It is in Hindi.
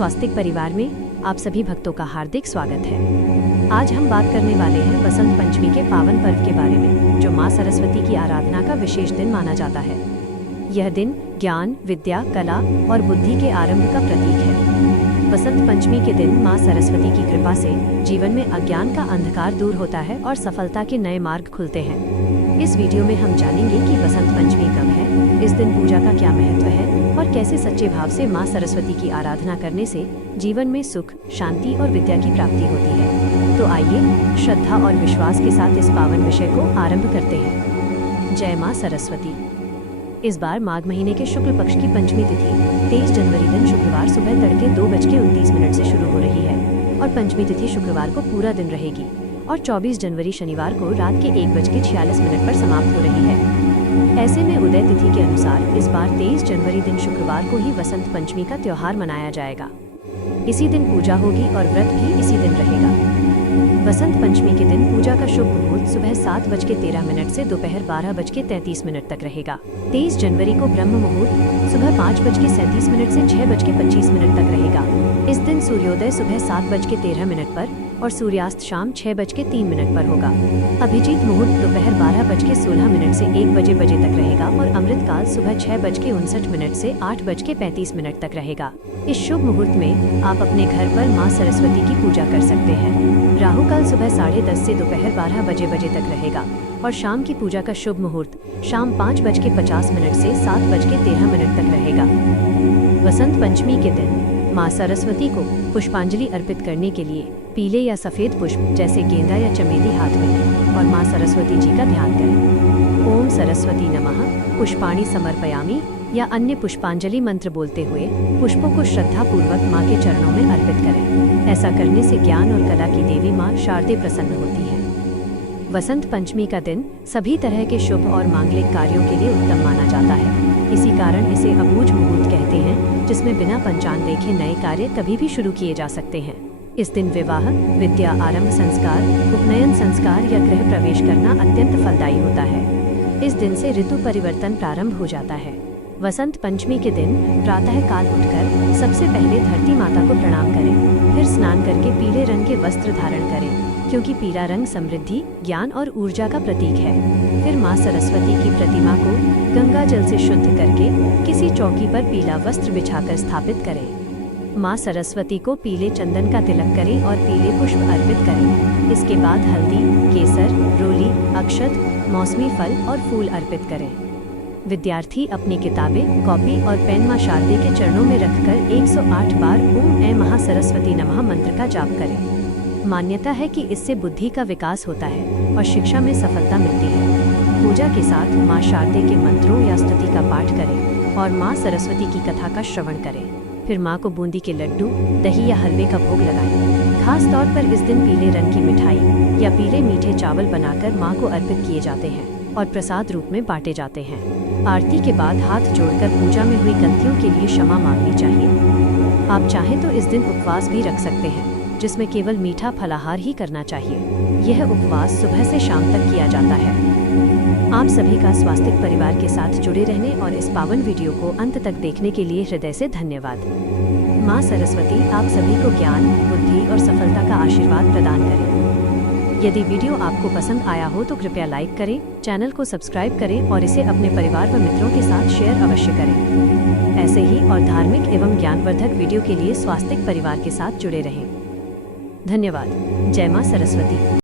स्वास्तिक परिवार में आप सभी भक्तों का हार्दिक स्वागत है। आज हम बात करने वाले हैं बसंत पंचमी के पावन पर्व के बारे में, जो माँ सरस्वती की आराधना का विशेष दिन माना जाता है। यह दिन ज्ञान, विद्या, कला और बुद्धि के आरंभ का प्रतीक है। बसंत पंचमी के दिन माँ सरस्वती की कृपा से जीवन में अज्ञान का अंधकार दूर होता है और सफलता के नए मार्ग खुलते हैं। इस वीडियो में हम जानेंगे कि बसंत पंचमी कब है, इस दिन पूजा का क्या महत्व है और कैसे सच्चे भाव से माँ सरस्वती की आराधना करने से जीवन में सुख, शांति और विद्या की प्राप्ति होती है। तो आइए श्रद्धा और विश्वास के साथ इस पावन विषय को आरंभ करते हैं। जय माँ सरस्वती। इस बार माघ महीने के शुक्ल पक्ष की पंचमी तिथि 23 जनवरी दिन शुक्रवार सुबह तड़के 2:29 से शुरू हो रही है और पंचमी तिथि शुक्रवार को पूरा दिन रहेगी और 24 जनवरी शनिवार को रात के 1:46 पर समाप्त हो रही है। ऐसे में उदय तिथि के अनुसार इस बार 23 जनवरी दिन शुक्रवार को ही बसंत पंचमी का त्योहार मनाया जाएगा। इसी दिन पूजा होगी और व्रत भी इसी दिन रहेगा। बसंत पंचमी के दिन पूजा का शुभ मुहूर्त सुबह 7:13 से दोपहर 12:33 तक रहेगा। 23 जनवरी को ब्रह्म मुहूर्त सुबह 5:37 से 6:25 तक रहेगा। इस दिन सूर्योदय सुबह 7:13 पर और सूर्यास्त शाम 6:03 पर होगा। अभिजीत मुहूर्त दोपहर 12:16 से 1 बजे तक रहेगा और अमृतकाल सुबह 6:59 से 8:35 तक रहेगा। इस शुभ मुहूर्त में आप अपने घर पर माँ सरस्वती की पूजा कर सकते हैं। राहु काल सुबह 10:30 से दोपहर 12 बजे तक रहेगा और शाम की पूजा का शुभ मुहूर्त शाम 5:50 से 7:13 तक रहेगा। बसंत पंचमी के दिन माँ सरस्वती को पुष्पांजलि अर्पित करने के लिए पीले या सफेद पुष्प जैसे गेंदा या चमेली हाथ में लें और माँ सरस्वती जी का ध्यान करें। ओम सरस्वती नमः पुष्पाणि समर्पयामि या अन्य पुष्पांजलि मंत्र बोलते हुए पुष्पों को श्रद्धा पूर्वक माँ के चरणों में अर्पित करें। ऐसा करने से ज्ञान और कला की देवी माँ शारदे प्रसन्न होती है। बसंत पंचमी का दिन सभी तरह के शुभ और मांगलिक कार्यों के लिए उत्तम माना जाता है। इसी कारण इसे अबूझ मुहूर्त कहते हैं, जिसमें बिना पंचांग देखे नए कार्य कभी भी शुरू किए जा सकते हैं। इस दिन विवाह, विद्या आरंभ संस्कार, उपनयन संस्कार या गृह प्रवेश करना अत्यंत फलदायी होता है। इस दिन से ऋतु परिवर्तन प्रारंभ हो जाता है। बसंत पंचमी के दिन प्रातः काल उठकर सबसे पहले धरती माता को प्रणाम करें, फिर स्नान करके पीले रंग के वस्त्र धारण करें, क्योंकि पीला रंग समृद्धि, ज्ञान और ऊर्जा का प्रतीक है। फिर माँ सरस्वती की प्रतिमा को गंगा जल से शुद्ध करके किसी चौकी पर पीला वस्त्र बिछाकर स्थापित करें। माँ सरस्वती को पीले चंदन का तिलक करें और पीले पुष्प अर्पित करें। इसके बाद हल्दी, केसर, रोली, अक्षत, मौसमी फल और फूल अर्पित करें। विद्यार्थी अपनी किताबें, कॉपी और पेन माँ शारदे के चरणों में रखकर 108 बार ओम ऐं महासरस्वती नमः मंत्र का जाप करें। मान्यता है कि इससे बुद्धि का विकास होता है और शिक्षा में सफलता मिलती है। पूजा के साथ माँ शारदे के मंत्रों या स्तुति का पाठ करें और माँ सरस्वती की कथा का श्रवण करें। फिर माँ को बूंदी के लड्डू, दही या हलवे का भोग लगाएं। खास तौर पर इस दिन पीले रंग की मिठाई या पीले मीठे चावल बनाकर माँ को अर्पित किए जाते हैं और प्रसाद रूप में बांटे जाते हैं। आरती के बाद हाथ जोड़कर पूजा में हुई गलतियों के लिए क्षमा मांगनी चाहिए। आप चाहें तो इस दिन उपवास भी रख सकते हैं, जिसमें केवल मीठा फलाहार ही करना चाहिए। यह उपवास सुबह से शाम तक किया जाता है। आप सभी का स्वास्तिक परिवार के साथ जुड़े रहने और इस पावन वीडियो को अंत तक देखने के लिए हृदय से धन्यवाद। माँ सरस्वती आप सभी को ज्ञान, बुद्धि और सफलता का आशीर्वाद प्रदान करें। यदि वीडियो आपको पसंद आया हो तो कृपया लाइक करें, चैनल को सब्सक्राइब करें और इसे अपने परिवार व मित्रों के साथ शेयर अवश्य करें। ऐसे ही और धार्मिक एवं ज्ञानवर्धक वीडियो के लिए स्वास्तिक परिवार के साथ जुड़े रहें। धन्यवाद। जय माँ सरस्वती।